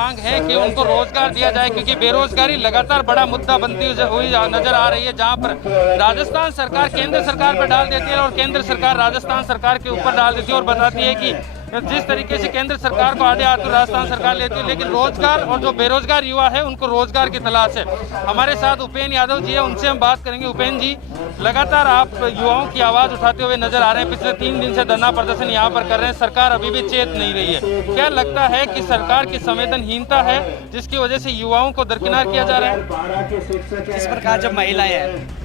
मांग है कि उनको रोजगार दिया जाए, क्योंकि बेरोजगारी लगातार बड़ा मुद्दा बनती हुई नजर आ रही है, जहां पर राजस्थान सरकार केंद्र सरकार पर डाल देती है और केंद्र सरकार राजस्थान सरकार के ऊपर डाल देती है और बताती है कि जिस तरीके से केंद्र सरकार को आड़े हाथ तो राजस्थान सरकार लेती है, लेकिन रोजगार और जो बेरोजगार युवा है उनको रोजगार की तलाश है। हमारे साथ उपेंद्र यादव जी है, उनसे हम बात करेंगे। उपेंद्र जी, लगातार आप युवाओं की आवाज उठाते हुए नजर आ रहे हैं, पिछले 3 दिन से धरना प्रदर्शन यहाँ पर कर रहे हैं, सरकार अभी भी चेत नहीं रही है। क्या लगता है कि सरकार की संवेदनहीनता है जिसकी वजह से युवाओं को दरकिनार किया जा रहा है? इस प्रकार जब महिलाएं हैं,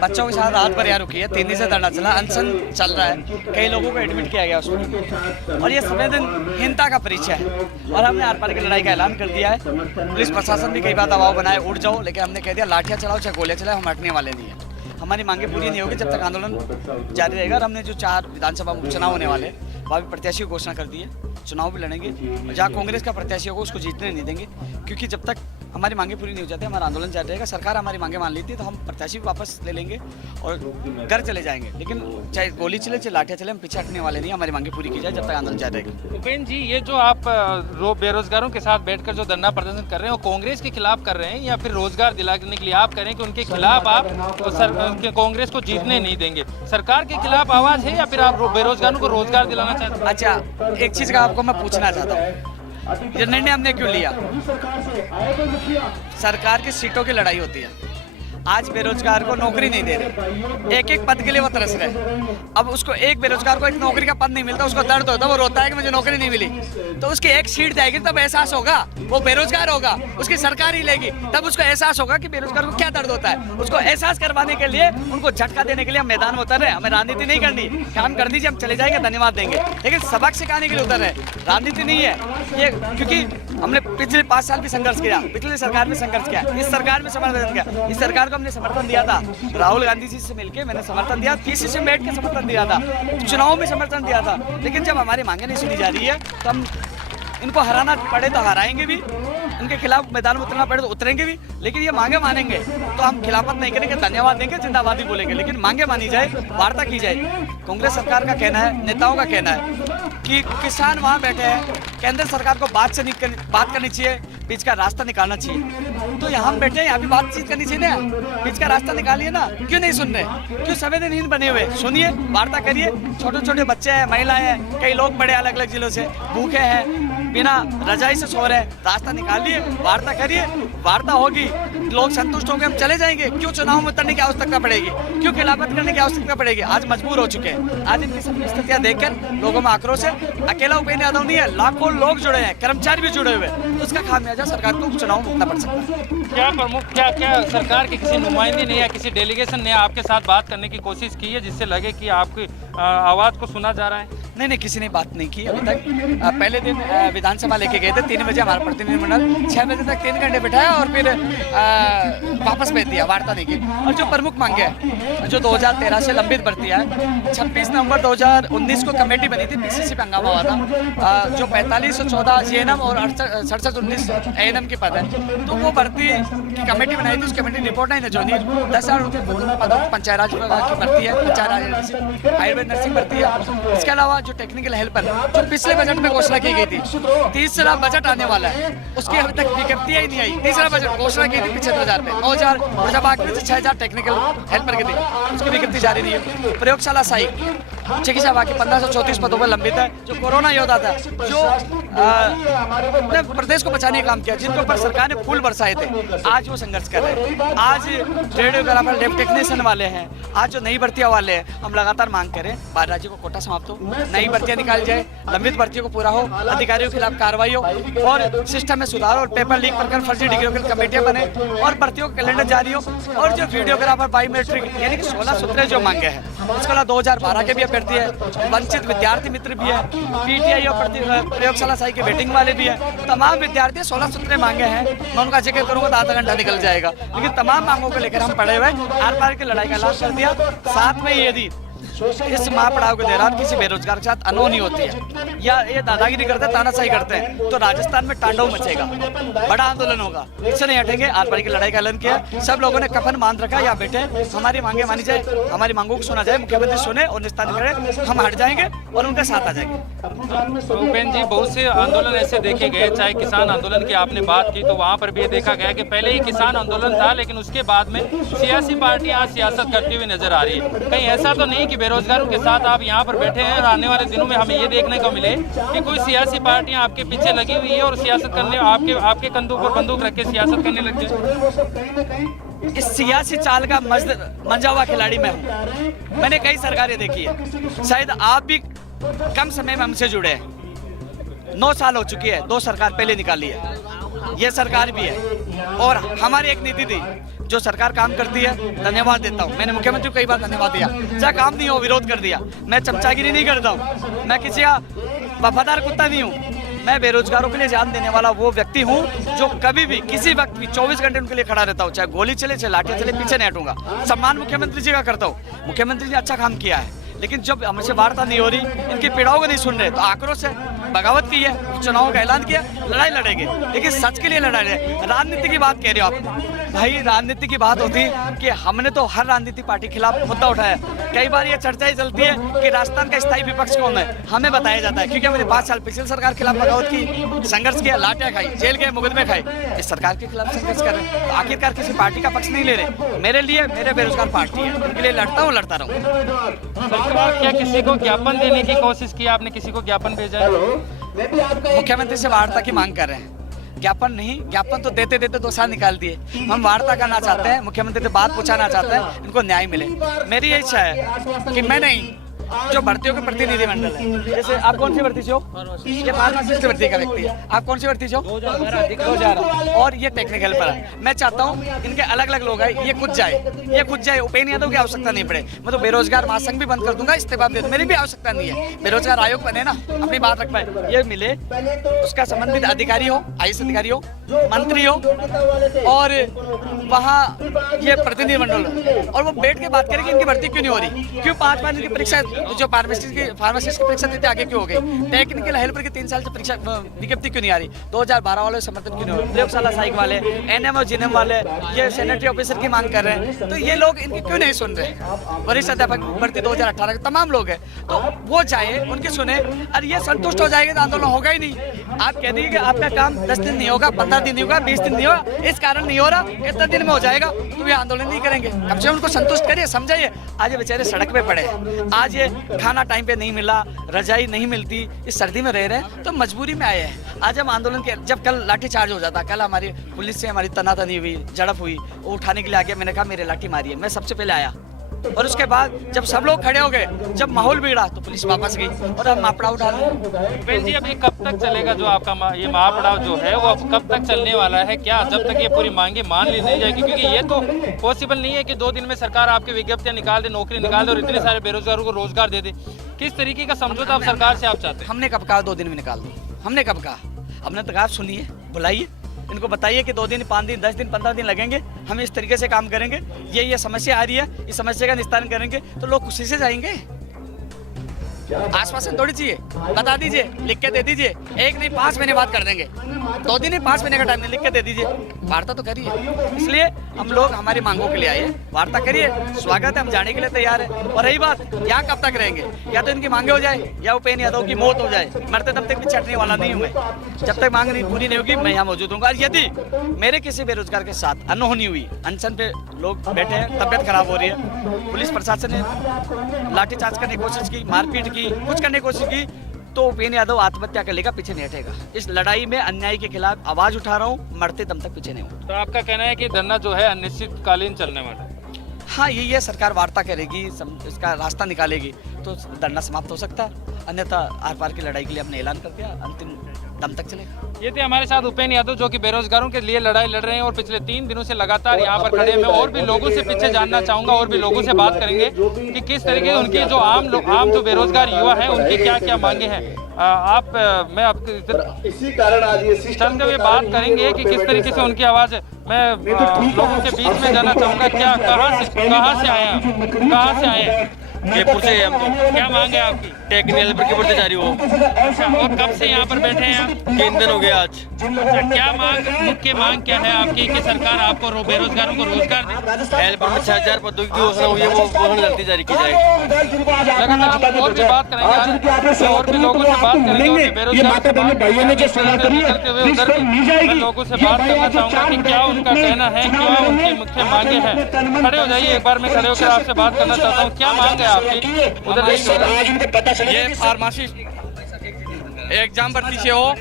बच्चों के साथ रात भर यहाँ रुकी है, 3 दिन से धरना चला, अनशन चल रहा है, कई लोगों को एडमिट किया गया उसमें, और ये संवेदनहीनता का परिचय है। और हमने आर पार की लड़ाई का ऐलान कर दिया है। पुलिस प्रशासन भी कई बार दबाव बनाए उठ जाओ, लेकिन हमने कह दिया लाठियाँ चलाओ चाहे गोलियाँ चलाओ, हम हटने वाले नहीं है। हमारी मांगे पूरी नहीं होगी जब तक आंदोलन जारी रहेगा। और हमने जो 4 विधानसभा उपचुनाव होने वाले वहाँ भी प्रत्याशी की घोषणा कर दी है, चुनाव भी लड़ेंगे। और जहाँ कांग्रेस का प्रत्याशी होगा उसको जीतने नहीं देंगे, क्योंकि जब तक हमारी मांगे पूरी नहीं हो जाती हमारा आंदोलन जारी रहेगा। सरकार हमारी मांगे मान लेती है तो हम प्रत्याशी भी वापस ले लेंगे और घर चले जाएंगे, लेकिन चाहे गोली चले चाहे लाठियाँ चले, हम पीछे हटने वाले नहीं। हमारी मांगे पूरी की जाए जब तक आंदोलन जारी रहेगा। उपेंद्र जी, ये जो आप बेरोजगारों के साथ बैठकर जो धरना प्रदर्शन कर रहे हैं वो कांग्रेस के खिलाफ कर रहे हैं या फिर रोजगार दिलाने के लिए आप करें कि उनके खिलाफ आप कांग्रेस को जीतने नहीं देंगे? सरकार के खिलाफ आवाज है या फिर आप बेरोजगारों को रोजगार दिलाना चाहते हैं? अच्छा, एक चीज़ का आपको मैं पूछना चाहता हूँ, ये निर्णय हमने क्यों लिया? सरकार की सीटों की लड़ाई होती है। आज बेरोजगार को नौकरी नहीं दे रहे, एक एक पद के लिए वो तरस रहे। अब उसको एक बेरोजगार को एक नौकरी का पद नहीं मिलता, उसको दर्द होता है, वो रोता है कि मुझे नौकरी नहीं मिली। तो उसकी एक सीट जाएगी तब एहसास होगा, वो बेरोजगार होगा, उसकी सरकार ही लेगी, तब उसको एहसास होगा कि बेरोजगार को क्या दर्द होता है। उसको एहसास करवाने के लिए, उनको झटका देने के लिए हम मैदान में उतर रहे हैं। हमें राजनीति नहीं करनी, काम कर दीजिए, हम चले जाएंगे, धन्यवाद देंगे, लेकिन सबक सिखाने के लिए उतर रहे हैं। राजनीति नहीं है ये, क्योंकि हमने पिछले 5 साल भी संघर्ष किया, पिछली सरकार में संघर्ष किया, इस सरकार में समर्थन किया। इस सरकार को हमने समर्थन दिया था, राहुल गांधी जी से मिलकर मैंने समर्थन दिया, पीसी से बैठ के समर्थन दिया था, चुनाव में समर्थन दिया था। लेकिन जब हमारी मांगे नहीं सुनी जा रही है तो हम इनको हराना पड़े तो हराएंगे भी, इनके खिलाफ मैदान में उतरना पड़े तो उतरेंगे भी, लेकिन ये मांगे मानेंगे तो हम खिलाफत नहीं करेंगे, धन्यवाद देंगे, जिंदाबाद भी बोलेंगे, लेकिन मांगे मानी जाए, वार्ता की जाए। कांग्रेस सरकार का कहना है, नेताओं का कहना है कि किसान वहाँ बैठे हैं, केंद्र सरकार को बात करनी चाहिए, बीच का रास्ता निकालना चाहिए। तो यहाँ हम बैठे हैं, यहाँ भी बातचीत करनी चाहिए ना, बीच का रास्ता निकालिए ना। क्यों नहीं सुन रहे? क्यों संवेदनहीन बने हुए? सुनिए, वार्ता करिए। छोटे छोटे बच्चे हैं, महिलाएं हैं, कई लोग बड़े अलग अलग जिलों से भूखे हैं, बिना रजाई से सो रहे हैं। रास्ता निकालिए, वार्ता करिए, वार्ता होगी, लोग संतुष्ट होंगे, हम चले जाएंगे। क्यों चुनाव में उतरने की आवश्यकता पड़ेगी? क्यों खिलाफत करने की आवश्यकता पड़ेगी? आज मजबूर हो चुके हैं। आज इनकी सब स्थितियाँ देखकर लोगों में आक्रोश है। अकेला उपेंद्र यादव नहीं है, लाखों लोग जुड़े हैं, कर्मचारी भी जुड़े हुए हैं, तो उसका खामियाजा सरकार को चुनाव में उठना पड़ सकता है। क्या सरकार के किसी नुमाइंदे ने या किसी डेलीगेशन ने आपके साथ बात करने की कोशिश की है जिससे लगे कि आपकी आवाज को सुना जा रहा है? नहीं, किसी ने बात नहीं की अभी तक। पहले दिन विधानसभा लेके गए थे, 3 बजे हमारा प्रतिनिधिमंडल, 6 बजे तक 3 घंटे बिठाया और फिर वापस भेज दिया, वार्ता नहीं की। और जो प्रमुख मांगे हैं, जो 2013 से लंबित भर्ती है, 26 नवंबर 2019 को कमेटी बनी थी, पीसीसी पे हंगामा हुआ था, जो 4514 जीएनएम और 6719 एएनएम के पद है, तो वो भर्ती की कमेटी बनाई थी। उस कमेटी रिपोर्ट नहीं जो 10,000 पदों पंचायत राज की भर्ती है, पंचायत राज नर्सिंग, आयुर्वेद नर्सिंग भर्ती है। इसके अलावा जो टेक्निकल हेल्पर जो पिछले बजट में घोषणा की गई थी, तीसरा बजट आने वाला है, उसकी अभी तक विज्ञप्ति ही नहीं आई। तीसरा बजट घोषणा की थी 75,000 पे, 9,000 जब आगे 6,000 टेक्निकल हेल्पर की थी, उसकी विज्ञप्ति जारी नहीं है। प्रयोगशाला सहायक चिकित्सा बाकी 1534 पदों पर लंबित है। जो कोरोना योद्धा था, जो प्रदेश को बचाने का काम किया, जिनके ऊपर सरकार ने फूल बरसाए थे, आज वो संघर्ष कर रहे हैं। आज रेडियोग्राफर, लैब टेक्नीशियन वाले हैं, आज जो नई भर्तियां वाले हैं, हम लगातार मांग करें बाहर राज्यों को कोटा समाप्त हो, नई भर्तियां निकाली जाए, लंबित भर्तियों को पूरा हो, अधिकारियों के खिलाफ कार्रवाई हो और सिस्टम में सुधार और पेपर लीक पर फर्जी डिग्रियों की कमेटियां बने और भर्तियों का कैलेंडर जारी हो। और जो वीडियोग्राफर, बायोमेट्रिक यानी कि 16 सूत्रें जो मांगे हैं, उसके अलावा 2012 के भी अभ्यर्थी है, वंचित विद्यार्थी मित्र भी है, पीटीआई और प्रयोगशाला साई के वेटिंग वाले भी है। तमाम विद्यार्थी 16 सूत्रें मांगे हैं, मैं उनका जिक्र करूंगा तो आधा घंटा निकल जाएगा, लेकिन तमाम मांगों को लेकर हम पड़े हुए आर पार की लड़ाई का ऐलान कर दिया। साथ में यदि इस महापड़ाव के दौरान किसी बेरोजगार के साथ अनहोनी होती है या ये दादागिरी करते हैं, तानाशाही करते हैं, तो राजस्थान में तांडव मचेगा, बड़ा आंदोलन होगा। इससे नहीं हटेंगे। आर पार की लड़ाई का ऐलान किया, सब लोगों ने कफन बांध रखा, या बैठे हमारी मांगे मानी जाए, हमारी मांगों को सुना जाए, मुख्यमंत्री सुने और निस्तारित करें, हम हट जाएंगे और उनके साथ आ जाएंगे। उपेंद्र जी, बहुत से आंदोलन ऐसे देखे गए, चाहे किसान आंदोलन की आपने बात की तो वहाँ पर भी ये देखा गया कि पहले ही किसान आंदोलन था, लेकिन उसके बाद में सियासी पार्टियां आज सियासत करती हुई नजर आ रही है। कहीं ऐसा तो नहीं कि बेरोजगारों के साथ आप यहाँ पर बैठे हैं और आने वाले दिनों में हमें ये देखने को मिले कि कोई सियासी पार्टियां आपके पीछे लगी हुई है और सियासत करने आपके कंधों पर बंदूक रख के सियासत करने लग जाए? इस सियासी चाल का मंजा हुआ खिलाड़ी मैं हूँ। मैंने कई सरकारें देखी है, शायद आप भी कम समय में हमसे जुड़े हैं। 9 साल हो चुकी है, 2 सरकार पहले निकाली है, ये सरकार भी है। और हमारी एक नीति थी, जो सरकार काम करती है धन्यवाद देता हूँ। मैंने मुख्यमंत्री को कई बार धन्यवाद दिया, चाहे काम नहीं हो विरोध कर दिया। मैं चमचागिरी नहीं करता हूँ, मैं किसी का वफादार कुत्ता नहीं हूँ। मैं बेरोजगारों के लिए जान देने वाला वो व्यक्ति हूँ जो कभी भी किसी वक्त भी 24 घंटे उनके लिए खड़ा रहता हूँ, चाहे गोली चले चाहे लाठी चले, पीछे नहीं हटूंगा। सम्मान मुख्यमंत्री जी का करता हूँ, मुख्यमंत्री जी अच्छा काम किया है, लेकिन जब हमसे वार्ता नहीं हो रही, इनकी पीड़ाओं को नहीं सुन रहे, तो आक्रोश है, बगावत की है, चुनावों का ऐलान किया, लड़ाई लड़ेंगे, लेकिन सच के लिए लड़ाई है। राजनीति की बात कह रहे हो आप भाई, राजनीति की बात होती कि हमने तो हर राजनीतिक पार्टी के खिलाफ मुद्दा उठाया। कई बार ये चर्चा ही चलती है कि राजस्थान का स्थायी विपक्ष कौन है, हमें बताया जाता है क्योंकि हमने 5 साल पिछली सरकार के खिलाफ बगावत की, संघर्ष किया, लाठियां खाई, जेल गए, मुकदमे खाए, इस सरकार के खिलाफ संघर्ष कर रहे हैं। तो आखिरकार किसी पार्टी का पक्ष नहीं ले रहे। मेरे लिए मेरे बेरोजगार पार्टी है, उनके लिए लड़ता हूँ, लड़ता रहूँ। सरकार क्या किसी को ज्ञापन देने की कोशिश की? आपने किसी को ज्ञापन भेजा है? मुख्यमंत्री से वार्ता की मांग कर रहे हैं, ज्ञापन नहीं। ज्ञापन तो देते देते 2 साल निकाल दिए। हम वार्ता करना चाहते हैं, मुख्यमंत्री से बात पूछाना चाहते हैं, इनको न्याय मिले। मेरी यही इच्छा है कि मैं नहीं, जो भर्तियों के प्रतिनिधि मंडल है, जैसे आप कौन सी भर्ती से हो? ये फार्मासिस्ट भर्ती का व्यक्ति है। आप कौन सी भर्ती से हो? 2011। और ये टेक्निकल पर है। मैं चाहता हूँ इनके अलग अलग लोग हैं, ये खुद जाए, उपेंद्र यादव की आवश्यकता नहीं पड़े। मैं तो बेरोजगार महासंघ भी बंद कर दूंगा, इस्तीफा दे दूं, मेरी भी आवश्यकता नहीं है। बेरोजगार आयोग बने ना, अपनी बात रख पाए, ये मिले, उसका संबंधित अधिकारी हो, IAS अधिकारी हो, मंत्री हो, और वहाँ ये प्रतिनिधि मंडल हो, और वो बैठ के बात करें कि इनकी भर्ती क्यों नहीं हो रही, क्यों 5 बार इनकी परीक्षा, जो फार्मासिस्ट की परीक्षा देते आगे क्यों हो गई, टेक्निकल हेल्पर की 3 साल से परीक्षा विज्ञप्ति क्यों नहीं आ रही, 2012 वाले समर्थन क्यों नहीं हो रही, प्रयोगशाला सहायक वाले, NM और GNM वाले, ये सैनिटरी ऑफिसर की मांग कर रहे हैं, तो ये लोग इनकी क्यों नहीं सुन रहे? वरिष्ठ अध्यापक भर्ती 2018 के तमाम लोग हैं, तो वो जाए, उनकी सुने, और ये संतुष्ट हो जाएगा तो आंदोलन होगा ही नहीं। आप कह दीजिए कि आपका काम 10 दिन नहीं होगा, 15 दिन नहीं होगा, 20 दिन नहीं होगा, इस कारण नहीं हो रहा, इतना दिन में हो जाएगा, तो ये आंदोलन नहीं करेंगे। कम से कम उनको संतुष्ट करिए, समझाइए। आज ये बेचारे सड़क पे पड़े हैं, आज ये खाना टाइम पे नहीं मिला, रजाई नहीं मिलती, इस सर्दी में रह रहे हैं, तो मजबूरी में आए हैं। आज हम आंदोलन के, जब कल लाठी चार्ज हो जाता, कल हमारी पुलिस से हमारी तनातनी हुई, झड़प हुई, वो उठाने के लिए आ गया, मैंने कहा मेरे लाठी मारी है, मैं सबसे पहले आया, और उसके बाद जब सब लोग खड़े हो गए, जब माहौल बिगड़ा, तो पुलिस वापस गई और हम महापड़ाव उठा लें। उपेंद्र जी, अभी कब तक चलेगा जो आपका ये महापड़ाव जो है, वो अब कब तक चलने वाला है? क्या जब तक ये पूरी मांगे मान ली नहीं जाएगी? क्योंकि ये तो पॉसिबल नहीं है कि 2 दिन में सरकार आपकी विज्ञप्तियां निकाल दे, नौकरी निकाल दे और इतने सारे बेरोजगारों को रोजगार दे दे। किस तरीके का समझौता आप सरकार से आप चाहते हैं? हमने कब कहा 2 दिन में निकाल दो? हमने कब कहा? हमने तो कहा सुनिए, बुलाइए, इनको बताइए कि 2 दिन, 5 दिन, 10 दिन, 15 दिन लगेंगे, हम इस तरीके से काम करेंगे, ये समस्या आ रही है, इस समस्या का निस्तारण करेंगे, तो लोग खुशी से जाएंगे। आश्वासन थोड़ी चाहिए, बता दीजिए, लिख के दे दीजिए, 1 नहीं 5 महीने बाद कर देंगे, 2 दिन नहीं 5 महीने का टाइम नहीं, लिख के दे दीजिए, वार्ता तो करिए। इसलिए हम लोग हमारी मांगों के लिए आए, वार्ता करिए, स्वागत है, हम जाने के लिए तैयार है। और रही बात यहाँ कब तक रहेंगे, या तो इनकी मांगे हो जाए या उपेंद्र यादव की मौत हो जाए, मरते तब तक भी छटने वाला नहीं हूँ मैं। जब तक मांग नहीं पूरी नहीं होगी, मैं यहाँ मौजूद हूँ। यदि मेरे किसी बेरोजगार के साथ अनहोनी हुई, अनशन पे लोग बैठे हैं, तबियत खराब हो रही है, पुलिस प्रशासन ने लाठीचार्ज करने की कोशिश की, मारपीट की, कुछ करने की कोशिश की, तो उपेंद्र यादव आत्महत्या कर लेगा, पीछे नहीं हटेगा। इस लड़ाई में अन्याय के खिलाफ आवाज उठा रहा हूँ, मरते दम तक पीछे नहीं हूँ। तो आपका कहना है कि धरना जो है अनिश्चितकालीन चलने वाला है? हाँ, ये सरकार वार्ता करेगी, इसका रास्ता निकालेगी तो धरना समाप्त हो सकता है, अन्यथा आर पार की लड़ाई के लिए हमने ऐलान कर दिया, अंतिम दम तक चलेगा। ये थे हमारे साथ उपेंद्र यादव, जो कि बेरोजगारों के लिए लड़ाई लड़ रहे हैं और पिछले 3 दिनों से लगातार यहाँ पर खड़े हैं। मैं और भी लोगों से पीछे जानना चाहूंगा, और भी लोगों से बात करेंगे कि किस तरीके से उनके जो आम जो बेरोजगार युवा हैं, उनकी क्या क्या मांगे हैं। मैं आपके इसी कारण आज ये चलते हुए बात करेंगे कि किस तरीके से उनकी आवाज़, मैं लोगों के बीच में जाना चाहूँगा, क्या कहाँ से आए हैं? जयपुर से हम तो क्या मांग है आपकी? टेक्निकल हेल्पर की भर्ती जारी हो। अच्छा, और कब से यहाँ पर बैठे हैं आप? 3 दिन हो गए आज। अच्छा, क्या मांग, मुख्य मांग क्या है आपकी कि सरकार आपको बेरोजगारों को रोजगार दे? हेल्पर में 6000 पदों की घोषणा हुई है, वो घोषणा जल्दी जारी की जाएगी। लगातार हम और भी बात करेंगे आज, और भी लोगों से बात करेंगे और बेरोजगार से बात करते हुए उधर भी मैं लोगों से बात करना चाहूँगा कि क्या उनका कहना है, क्या उनकी मुख्य मांगे हैं। खड़े हो जाइए, एक बार मैं खड़े होकर आपसे बात करना चाहता हूँ। क्या मांग है आपकी? उधर ये फार्मासिस्ट एग्जाम भर्ती से हो,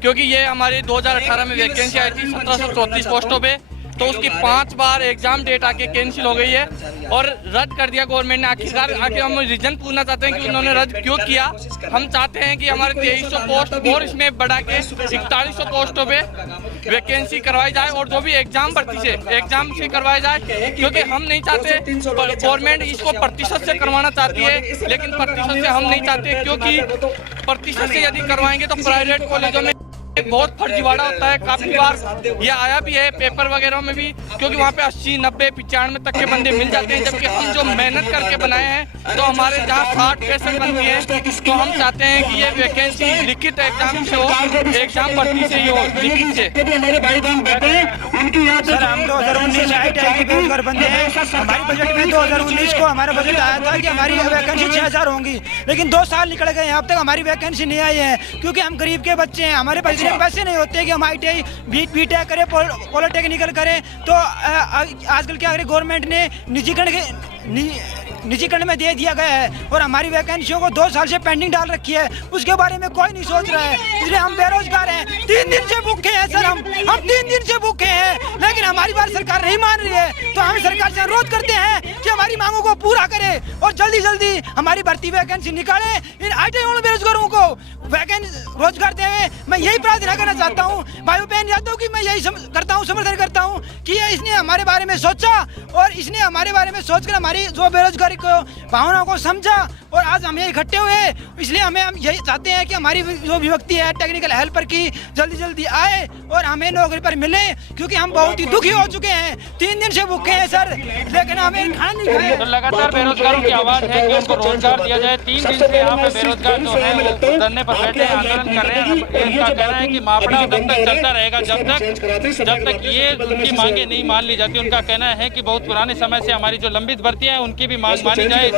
क्योंकि ये हमारी 2018 में वैकेंसी आई थी 1734 पोस्टों पे, तो उसकी 5 बार एग्जाम डेट आके कैंसिल हो गई है और रद्द कर दिया गवर्नमेंट ने। आखिरकार हम रीजन पूछना चाहते हैं कि उन्होंने रद्द क्यों किया। हम चाहते हैं कि हमारे 2300 पोस्ट और इसमें बढ़ा के 4100 पोस्टों पे वैकेंसी करवाई जाए और जो भी एग्जाम भर्ती से एग्जाम से करवाई जाए, क्योंकि हम नहीं चाहते, गवर्नमेंट इसको प्रतिशत से करवाना चाहती है लेकिन प्रतिशत से हम नहीं चाहते, क्योंकि प्रतिशत से यदि करवाएंगे तो प्राइवेट कॉलेजों में एक बहुत फर्जीवाड़ा होता है। काफी बार ये आया भी है पेपर वगैरह में भी, क्योंकि वहाँ पे 80, 90, 95 तक के बंदे मिल जाते हैं, जबकि हम जो मेहनत करके बनाए हैं तो हमारे जहाँ 60-65 बनती है। तो हम चाहते हैं कि ये वैकेंसी लिखित एग्जाम से हो, एग्जाम भर्ती से ही हो, लिखित से। सर, हम 2019 ITI के बेरोजगार बंदे हैं। हमारी बजट में 2019 को हमारा बजट आया था कि हमारी वैकेंसी 6000 होंगी, लेकिन 2 साल निकल गए, अब तक हमारी वैकेंसी नहीं आई है, क्योंकि हम गरीब के बच्चे हैं। हमारे पास इतने पैसे नहीं होते कि हम ITI BTEC करें, पॉलिटेक्निकल करें। तो आजकल क्या करें, गवर्नमेंट ने निजीकरण में दे दिया गया है और हमारी वैकेंसियों को 2 साल से पेंडिंग डाल रखी है, उसके बारे में कोई नहीं सोच रहा है। इसलिए हम बेरोजगार हैं, 3 दिन से भूखे हैं सर, हम 3 दिन से भूखे हैं, लेकिन हमारी बात सरकार नहीं मान रही है। तो हम सरकार से अनुरोध करते हैं कि हमारी मांगों को पूरा करे और जल्दी जल्दी हमारी भर्ती वैकेंसी निकाले, इन ITI वाले बेरोजगारों को रोजगार देवे। मैं यही प्रार्थना करना चाहता हूँ भाई बहन यादव की, मैं यही करता हूँ, समर्थन करता हूँ कि इसने हमारे बारे में सोचा और इसने हमारे बारे में सोचकर हमारी जो बेरोजगारी को भावनाओं को समझा और आज हम ये इकट्ठे हुए। इसलिए हम यही चाहते हैं कि हमारी जो विभक्ति है टेक्निकल हेल्पर की जल्दी जल्दी आए और हमें नौकरी पर मिले, क्योंकि हम बहुत ही दुखी हो चुके हैं, 3 दिन से भूखे हैं सर, लेकिन हमें खाना नहीं खाए। तो लगातार बेरोजगारों की आवाज है कि उनको रोजगार दिया जाए। 3 दिन से यहाँ पे बेरोजगार जो है वो धरने पर बैठे हैं, आंदोलन कर रहे हैं। इनका कहना है कि मापड़ा तब तक चलता रहेगा जब तक ये उनकी मांगे नहीं मान ली जाती। उनका कहना है कि बहुत पुराने समय से हमारी जो लंबित भर्तियां हैं उनकी भी मांग मानी जाए।